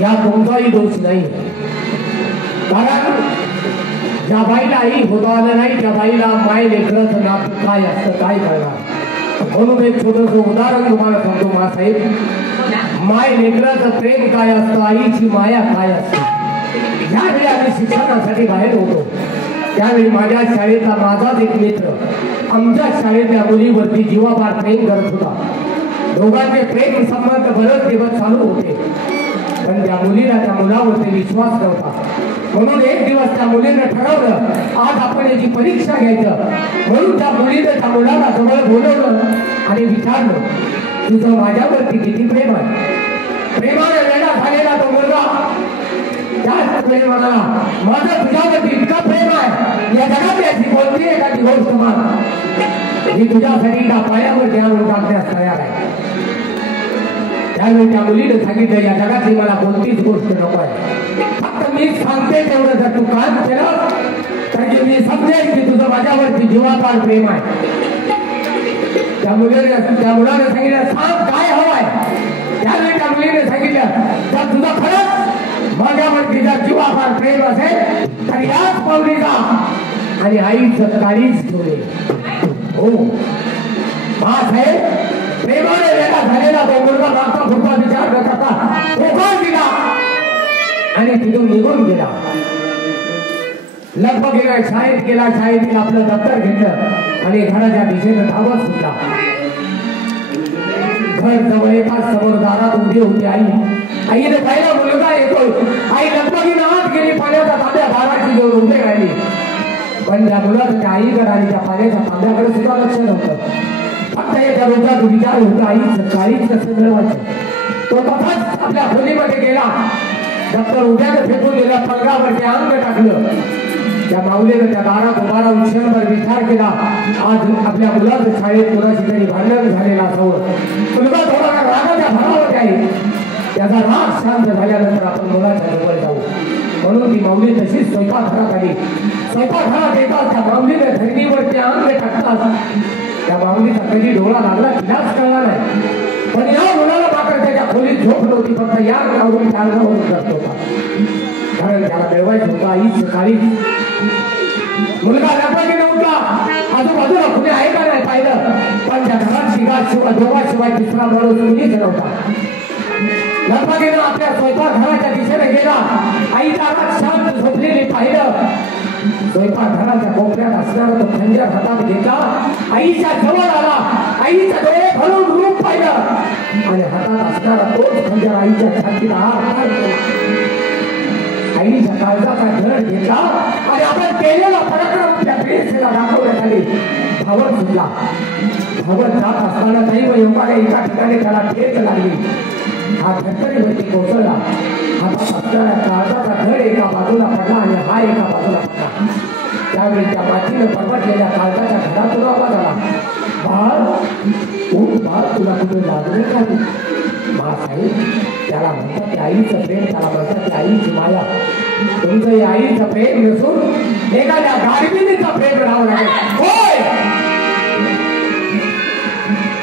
या कोणताही दोष नाही, कारण ज्या बाईला आई होता आलं नाही त्या बाईला माय लेकराचं नातं काय असतं काय कळणार. म्हणून एक छोटंसं उदाहरण तुम्हाला सांगतो मासाहेब, माय लेकराचं प्रेम काय असतं, आईची माया काय असते. ज्यावेळी आम्ही शिक्षणासाठी बाहेर होतो त्यावेळी माझ्या शाळेचा माझाच एक मित्र आमच्या शाळेतल्या मुलीवरती जीवापार प्रेम करत होता. दोघांचे प्रेम संबंध बरेच दिवस चालू होते, पण त्या मुलीला त्या मुलावरती विश्वास नव्हता. म्हणून एक दिवस त्या मुलीने ठरवलं आज आपण याची परीक्षा घ्यायचं. म्हणून त्या मुलीने त्या मुलाला जवळ बोलवलं आणि विचारलं तुझं माझ्यावरती किती प्रेम आहे. प्रेमाने वेडा झालेला तो मुलगा त्याच प्रेमाला माझं तुझ्यावरती इतका प्रेम आहे, या जगात याची कोणती एखादी गोष्ट मला मी तुझ्यासाठी त्या पायावर आणून टाकण्यास तयार आहे. त्यावेळी त्या मुलीने सांगितलं या जगातली मला कोणतीच गोष्ट नको आहे, फक्त मी सांगते तेवढं जर तू काम केलं तर कारण की मी समजेल की तुझं माझ्यावरती जीवापाड प्रेम आहे. त्या मुलाने सांगितलं सांग काय हवंय. त्यावेळी त्या मुलीने सांगितलं जर तुझं खरंच माझ्यावरती जर जीवापाड प्रेम असेल तर याच पावली जा आणि आईचं काळीच ठेवले. हो साहेब प्रेमाने वेळा झालेला तो मुलगा मागचा पुढचा विचार न करता ठोकर दिला आणि तिथून निघून गेला. लगभग गेला शाळेत गेला. शाळेत आपलं दप्तर घेतलं आणि घराच्या दिशेनं धावत सुटला. घर जवळ एकाच समोर दारात उभी होती आई. आईने पाहिला मुलगा येतोय. आई लगबगीनं आत गेली. पाण्याचा तांब्या दाराची घेऊन उभे राहिली. पण त्या मुलाचं त्या आईकडे आणि त्या पाण्याच्या तांब्याकडे सुद्धा लक्ष नव्हतं. फक्त याच्या डोक्यात विचार होता आईचं काळीच कसं मिळवायचं. तो तसाच आपल्या खोलीमध्ये गेला. दप्तर उद्यानं फेकून दिला. पलंगावरती अंग टाकलं. त्या माऊलीनं त्या दारात उभारा क्षणभर विचार केला. आज आपल्या मुलाचं शाळेत कुणाशी तरी भांडण झालेला असावं. मुलगा थोडा रागाच्या भरावरती आहे. त्याचा राग शांत झाल्यानंतर आपण मुलाच्या जवळ जाऊ म्हणून ती माऊली तशीच स्वयंपाकघरात आली. स्वयंपाकघरात येतात त्या माऊलीने धरणीवरती अंग टाकतात. त्या माऊलीचा कधी डोळा लागला तिलाच कळला नाही. पण या मुलाला मात्र त्याच्या खोलीत झोप नव्हती. फक्त या अंगावरून त्या अंगावरून करत होता. कारण त्याला मिळवायचं होतं आईच काळी. मुलगा लगबगीने उठला. आजूबाजूला कुणी आहे का नाही पाहिलं. पण त्या घरात शिवाय दोघाशिवाय तिसरा माणूस कुणीच नव्हता. लगबगीने आपल्या स्वयंपाकघराच्या दिशेने गेला. आईचा राग शांत झोपलेली पाहिलं. स्वयंपाकघराच्या कोपऱ्यात असणारा तो खंजर हातात घेतला. आईच्या जवळ आला. आईच्या डोळे भरून रूप पाहिलं आणि हातात असणारा तोच खंजर आईच्या छातीला हात आईच्या काळजाचा धड घेतला आणि आपण केलेला पराक्रम त्या प्रेसेला दाखवण्यात आले. धावत सुटला. धावत जात असताना दैव योगाने एका ठिकाणी त्याला ठेच लागली. हा धडपडीवरती कोसळला. हातात असणाऱ्या काळजाचा धड एका बाजूला पडला आणि हा एका बाजूला पडला. त्यावेळी त्या मातीनं परवडलेल्या काळजाच्या धडातून आवाज आला. बाळ उठ बाळ तुला कुठे लागलं का. साहेब त्याला म्हणतात की आईचं प्रेम. त्याला म्हणतात की आईची माया. तुमचं हे आईचं प्रेम नसून एखाद्या गाडगिनीचं प्रेम राहावं लागेल. होय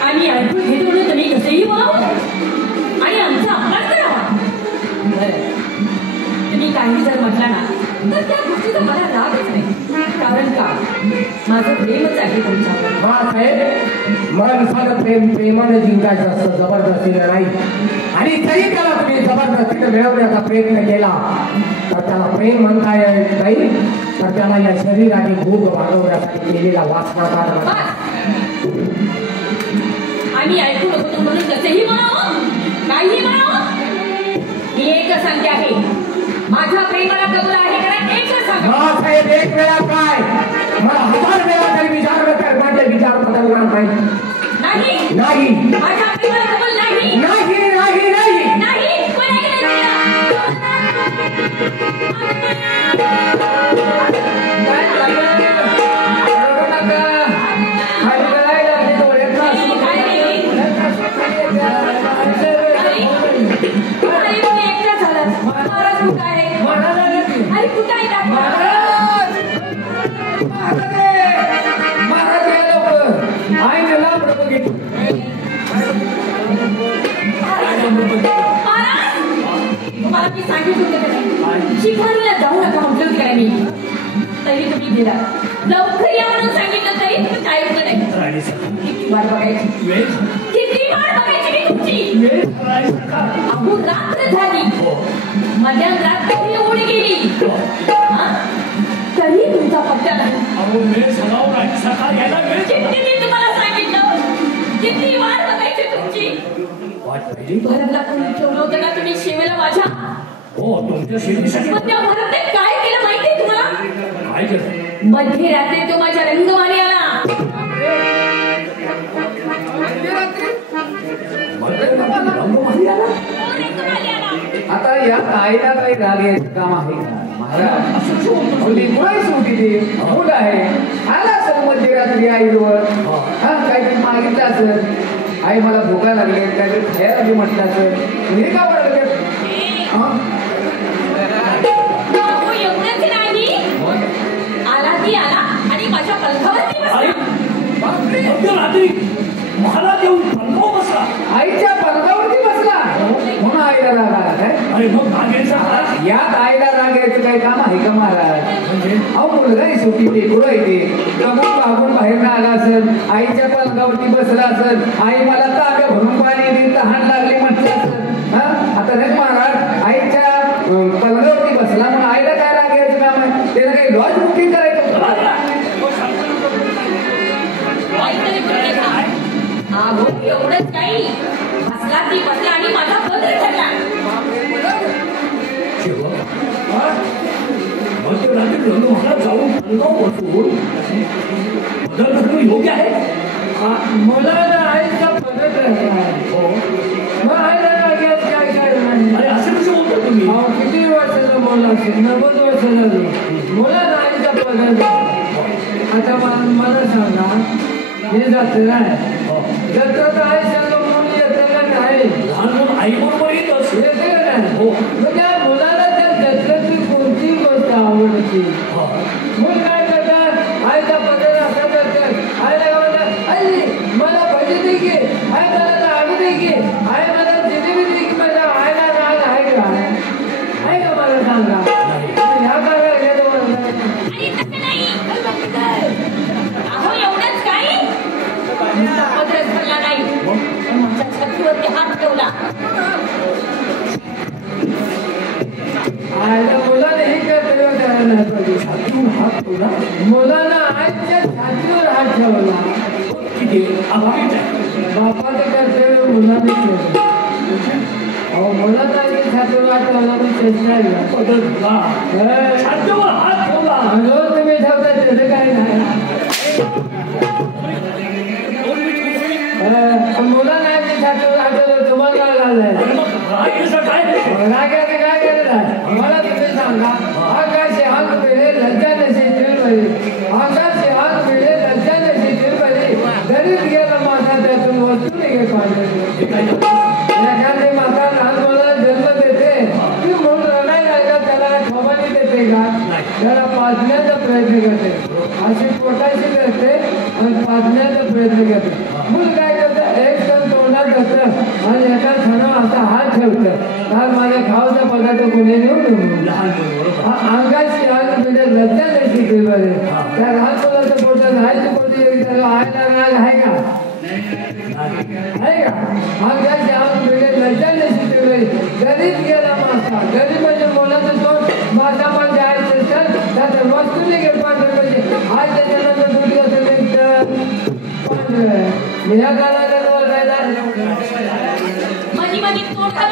आणि ऐकून घेतो ना तुम्ही कसंही व्हावं आणि आमचा अपमान करावा. तुम्ही काही जर म्हटला ना तर त्या गोष्टीचा मला रागच नाही. कारण का माझं प्रेमच आहे तुमच्यावर. साहेब माणसाचं प्रेम प्रेमाने जिंकायचं असतं जबरदस्तीने नाही. आणि तरी त्याला तुम्ही जबरदस्तीने मिळवण्याचा प्रयत्न केला तर त्याला प्रेम म्हणता येत नाही. तर त्याला या शरीराने भूक भागवण्यासाठी केलेला वासनाकार आणि ऐकू नको म्हणून कसेही म्हणावं काहीही म्हणावं. मी एकच सांगते आहे माझ्या प्रेमाला कबूल आहे. कारण एकच सांगा साहेब एक वेळा काय मला 1000 वेळा तरी विचार कर माझे विचार बदलणार नाही. नाही माझ्या प्रेमाला कबूल नाही. नाही नाही नाही नाही शिकवणीला जाऊ नका म्हटलं होती काय मी. तरी तुम्ही गेला. लवकर या म्हणून सांगितलं तरी तुम्ही काय होतं नाही. किती वाट बघायची किती वाट बघायची मी तुमची. अहो रात्र झाली. मध्यान रात्र उडी गेली तरी तुमचा पत्ता नाही. किती मी तुम्हाला सांगितलं किती वाट बघायची तुमची. भरतला कोणी ठेवलं होतं ना तुम्ही शिवेला माझ्या. त्या भरतने काय केलं माहितीये तुम्हाला. मध्यरात्री तो माझ्या रंगमाली आला. आता या आईला काही राग यायचं काम आहे का महाराज. मुलं आहे आला असेल मध्यरात्री आईजवळ. हा काहीतरी मागितलं असेल. आई मला भोगा लागले काहीतरी खायला बी म्हटलं असेल. हे का वाटलं एवढंच नाही आला रात्री मला देऊन पंखाव बसला. आईच्या पंखावरती बसला म्हणून आईला राग आला काय? अरे मग मागेचा काय? यात आईला राग यायचं काही काम आहे का महाराज? म्हणजे अहो मुलगा आहे शेवटी लेकरू आहे ते कमून मागून बाहेर आला असेल आईच्या पलंगावरती बसला असेल आई मला ताब्या भरून पाणी देईल तहान लागली म्हटलं असेल हा आता नाही महाराज आईच्या पलंगावरती बसला म्हणून आईला काय राग यायचं काम आहे? त्याला काही लॉज बुकिंग करायचं अहो एवढंच काही बसला ती बसला आणि माझा पदर ठरला. मला जाऊन पंखाव बसून बदल करणं योग्य आहे. मुलाला आईचा पदर ठरला. मग आईला राग यायचं काय कारण? अरे असं कसं बोलतो तुम्ही? किती वर्षाचा मुलं असेल 90 वर्षाचा मुलाला आईचा पदर ठरला. आता मला सांगा हे जत्रा आहे जत्रा आई सांगा मुली येते का नाही? लहान मुलं आई बरोबर येत असते. येते का नाही? हो मग त्या मुलाला त्या जत्रेची कोणती गोष्ट आवडते? मूल काय करतात आईचा पदर असा करतात आईला काय म्हणतात आई मला भजी दे की आई मला लाडू दे की आई मला जिलेबी दे की माझ्या आईला राग आहे का? आहे का मला सांगा ह्या काळात गेलो आणि तसं नाही. अहो एवढंच काही पदरच पडला नाही पण माझ्या छातीवरती हात ठेवला. आईला मुलाने हे कर्तव्य करायला नाही पाहिजे. छातीवर हात ठेवला मुलाला आईच्या छातीवर हात ठेवला किती अभावित आहे. बापाचं कर्तव्य मुलाने केलं. अहो मुलाचा आईच्या छातीवर हात ठेवला मी चेष्टा आहे का? बदल झाला. छातीवर हात ठेवला. रोज तुम्ही ठेवता त्याचं काय नाही. मुलाला आईच्या छातीवर हात ठेवला तुम्हाला काय झालंय? रागाने काय केलं आहे मला तुम्ही सांगा. आकाशे हात मिळे लज्जा नसे तिरपली आकाशे हात मिळे लज्जा नसे तिरपली गरीब गेला माता त्यातून वस्तू निघे पाहिजे. एखादी माता लहान मुलाला जन्म देते ती म्हणून रडायला लागला त्याला खबानी देते का? त्याला पाजण्याचा प्रयत्न करते अशी पोटाशी करते आणि पाजण्याचा प्रयत्न करते. मूल काय करतं एक जण तोंडात करतं आणि एका क्षणा असा हात ठेवतं कारण माझ्या खावाचा पदार्थ कोणी नेऊन अंगाची आग म्हणजे लज्जा नाही शिकली बरे त्या लहान मुलाचं पोटात आईची पोटी त्याला आयला राग आहे का? आहे का? अंगाची आग म्हणजे लज्जा नाही शिकली. गरीब गेला मासा गरीब म्हणजे मुलाचं तोंड माझा म्हणजे आईचं सण त्याच्या वस्तू निघे पांढरे म्हणजे आईच्या जन्माचं दूध असेल तर पांढरं या काळाला मधी मधी तोंड खा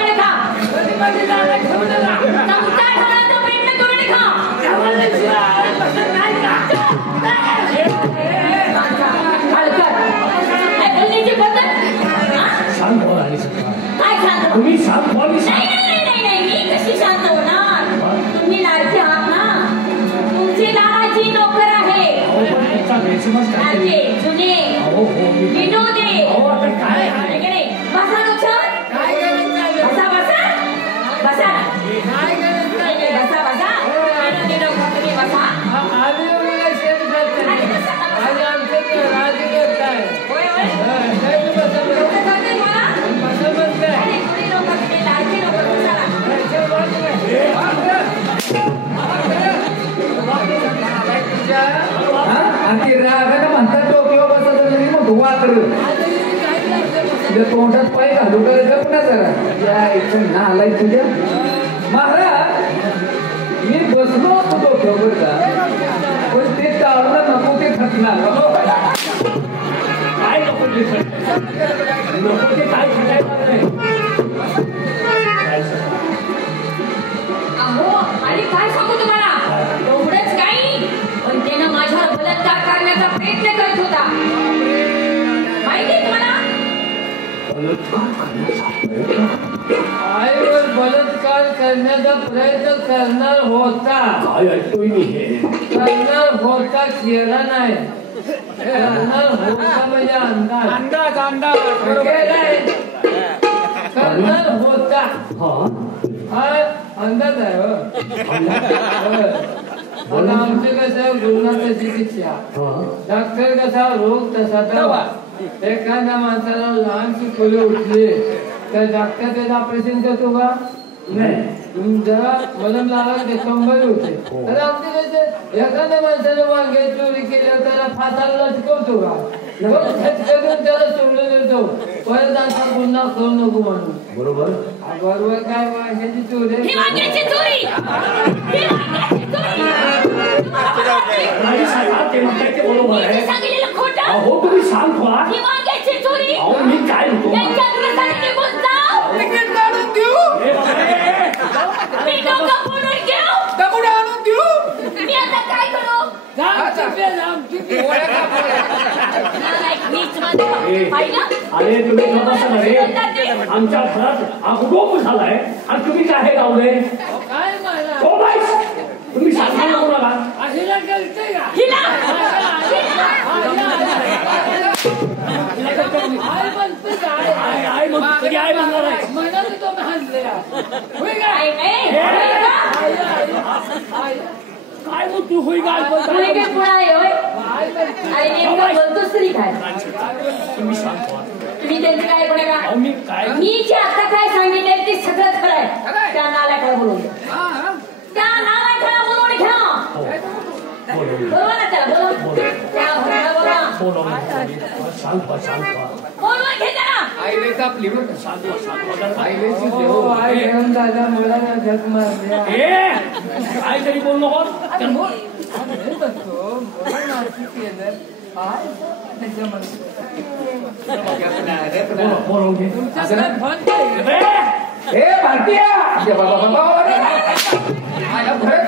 तुम्ही शांत व्हा. नाही मी कशी शांत होणार? तुम्ही लाडके आहात ना तुमची लाडाची नोकर आहे. लाडके जुने विनोदी बसा नोकर बसा बसा बसा बसा बसा विनोदी नोकर तुम्ही बसा. आणि रागाने म्हणतात डोक्यावर बसत तरी मग धुवा कर तोंडात पाय घालू करायचं पुन्हा जरा इथं ना आलाय तुझ्या महाराज मी बसलो होतो डोक्यावर का पण ते टाळला नको ते थकणार काय नको ते काय अहो आणि काय सांगू तुम्हाला एवढंच काही पण त्यानं माझ्यावर बलात्कार करण्याचा प्रयत्न करत होता माहिती तुम्हाला. आईवर बलात्कार करण्याचा प्रयत्न करणार होता. काय ऐकतोय मी हे? करणार होता केला नाही. करणार होता म्हणजे अंदाज करणार होता हा अंदाज आहे आता आमचं कसं गुरुनाथ चिकित्सा डॉक्टर कसा रोग तसा दवा एखाद्या माणसाला लहानशी फुले उठली तर डॉक्टर त्याचं ऑपरेशन करतो का? नाही जरा मलम लावायला ते कंबर होते. तर आमचे कसे एखाद्या माणसाने वांगे चोरी केलं त्याला फासाला लटकवतो का? त्याला सोडून देतो. परत असा गुन्हा करू नको म्हणून. बरोबर बरोबर काय वांग्याची चोरी ही वांग्याची चोरी. ही वांग्याची चोरी. नाही साहेब ते म्हणताय ते बरोबर आहे. मी सांगितलेलं खोटं. अहो तुम्ही सांग थोडा. ही वांग्याची चोरी. अहो मी काय म्हणतो त्यांच्याकडे निघून जाऊ. तिकीट काढून देऊ. ए बाबा, ए. मी डोकं फोडून घेऊ. दगड आणून देऊ. मी आता काय करू? मीच मध्ये पाहिलं. अरे तुम्ही स्वतः रे आमच्या घरात आगोप झालाय आणि तुम्ही काय हे लावले काय मला हो बाई तुम्ही सांगा नको मला अहिला करते का? हिला. आई म्हणते काय? आई आई मग कधी आई म्हणणार आहे म्हणाले तो हाणले काय नाही. काय मग तू होई काय पुढे काय पुढे आहे होय? अरे नेमकं बोलतोस तरी काय? तुम्ही सांगतो तुम्ही त्यांचं काय कोणा का? मी काय मी जे आता काय सांगितलंय ते सगळं खरं आहे. त्या नाल्याकडे बोलवून घ्या. त्या नाल्याकडे बोलवून घ्या. बोलवा ना त्याला बोलव. त्या घराला बोलवा. सांगतो बोलवा घे त्याला. आईले तापली बरं सांगतो आईलेची देव आई घेऊन दादा मुलाला झक मारल्या ए काय तरी बोल नको बोलवून घे हे भारतीय भरत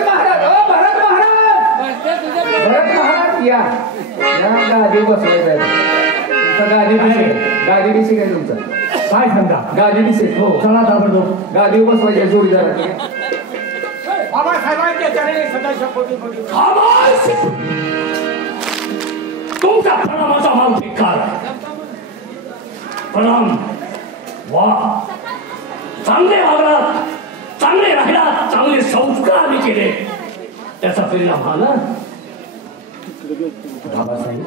महाराज भरत महाराज या गादी बसवायचं गादी दिसे काय तुमचं काय सांगा गादी दिसे हो चला ताबडतोब गादी बसवायच्या जोडीदार खामोश तुमचा प्रणामाचा मान धिक्कार प्रणाम वा चांगले वागलात चांगले राहिलात चांगले संस्कार आम्ही केले त्याचा परिणाम हा ना बाबासाहेब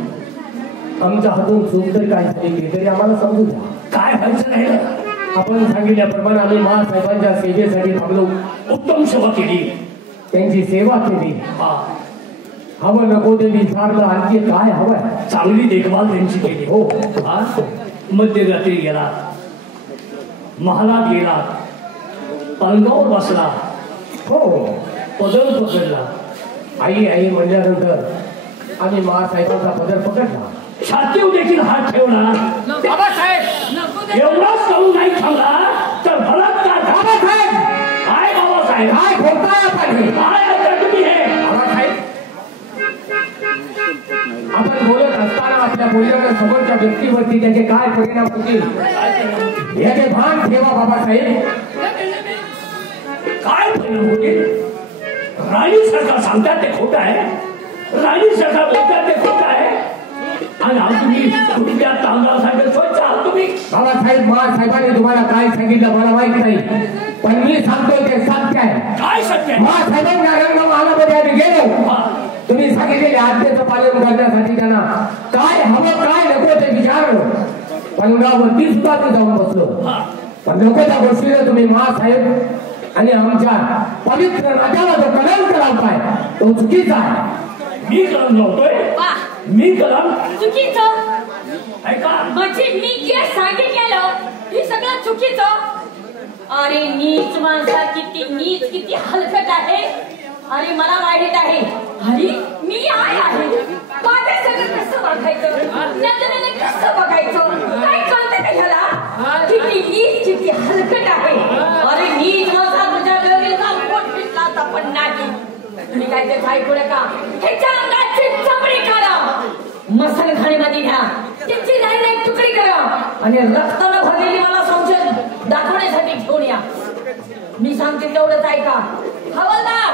आमच्या हातून चूक तरी काय झाली तरी आम्हाला समजू द्या. काय व्हायचं राहिलं आपण सांगितल्याप्रमाणे आम्ही महासाहेबांच्या सेवेसाठी थांबलो. उत्तम सेवा केली त्यांची सेवा केली. हा हवं नको ते विचारलं आणखी काय हवंय. चांगली देखभाल त्यांची केली हो हा मध्यरात्री गेला महालात गेला पलंगावर बसला हो पदर पकडला आई आई म्हणल्यानंतर आम्ही महासाहेबांचा पदर पकडला. छातीव देखील हात ठेवला एवढाच करून नाही थांबला तर बलात्कार बाबासाहेब काय बाबासाहेब काय बोलताय आपण हे? काय ऐकता तुम्ही हे बाबासाहेब आपण बोलत असताना आपल्या बोलण्याच्या समोरच्या व्यक्तीवरती त्याचे काय परिणाम होतील याचे भान ठेवा बाबासाहेब. काय परिणाम होतील राणी सरकार सांगतात ते खोटं आहे राणी सरकार बोलतात ते खोटं आहे आणि आज तुम्ही तुमच्या तांदळासाहेब स्वच्छ आहात तुम्ही बाबासाहेब महासाहेबांनी तुम्हाला काय सांगितलं मला माहित नाही पण मी सांगतोय ते सत्य आहे. काय सत्य आहे महासाहेबांच्या रंगमालामध्ये आम्ही गेलो. हा. तुम्ही सांगितलेले आज्ञेचं पालन करण्यासाठी त्यांना काय हवं काय नको ते विचारलं. पलंगावरती सुद्धा ते जाऊन बसलो. हा. पण नको त्या गोष्टीला तुम्ही महासाहेब आणि आमच्या पवित्र नात्याला जो कलंक लावताय तो चुकीचा आहे. मी कलम लावतोय वा मी कलम चुकीचं. ऐका म्हणजे मी जे सांगितलेलं हे सगळं चुकीचं. अरे नीच माणसा किती नीच किती हलकट आहे. अरे मला माहित आहे. अरे मी आहे माझे सगळं कसं बघायचं नजरेने कसं बघायचं काय कळतं का ह्याला. किती नीच किती हलकट आहे. अरे नीच माणसा तुझ्या गरीचा पोट पिटला पण नाही. तुम्ही काय ते ऐकू नका. ह्याच्या अंगाची चमडी करा मसलखानेमध्ये घ्या त्याची डायरेक्ट तुकडी करा आणि रक्तानं भरलेली मला संशय दाखवण्यासाठी घेऊन या. मी सांगते तेवढंच ऐका. हवालदार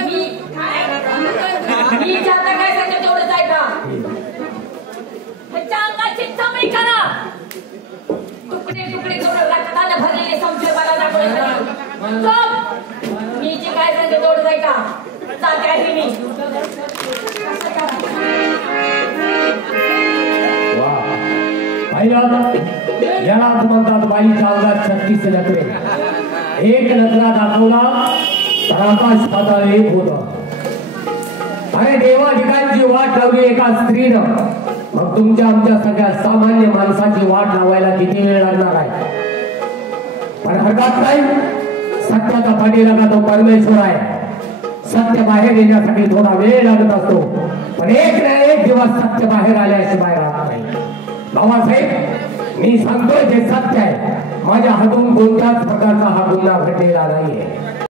मी आता काय सांगते तेवढंच ऐका. ह्याच्या अंगाची चमडी करा तुकडे तुकडे करून रक्तानं भरलेले संशय मला दाखवण्यासाठी. मी जे काय सांगते तेवढंच ऐका. जाते आहे मी. पाहिलं यालाच म्हणतात बाईच्या अंगात 36 नखरे. एक नखरा दाखवला तर आकाश पाताळ एक होतं. अरे देवाधिकांची वाट लावली एका स्त्रीनं, मग तुमच्या आमच्या सगळ्या सामान्य माणसाची वाट लावायला किती वेळ लागणार आहे? पण हरकत नाही, सत्याचा पाठीलागा तो परमेश्वर आहे. सत्य बाहेर येण्यासाठी थोडा वेळ लागत असतो, पण एक ना एक दिवस सत्य बाहेर आल्याशिवाय राहत नाही. बाबासाहेब, मी सांगतोय ते सत्य आहे. माझ्या हातून कोणत्याच प्रकारचा हा गुन्हा घडलेला नाहीये.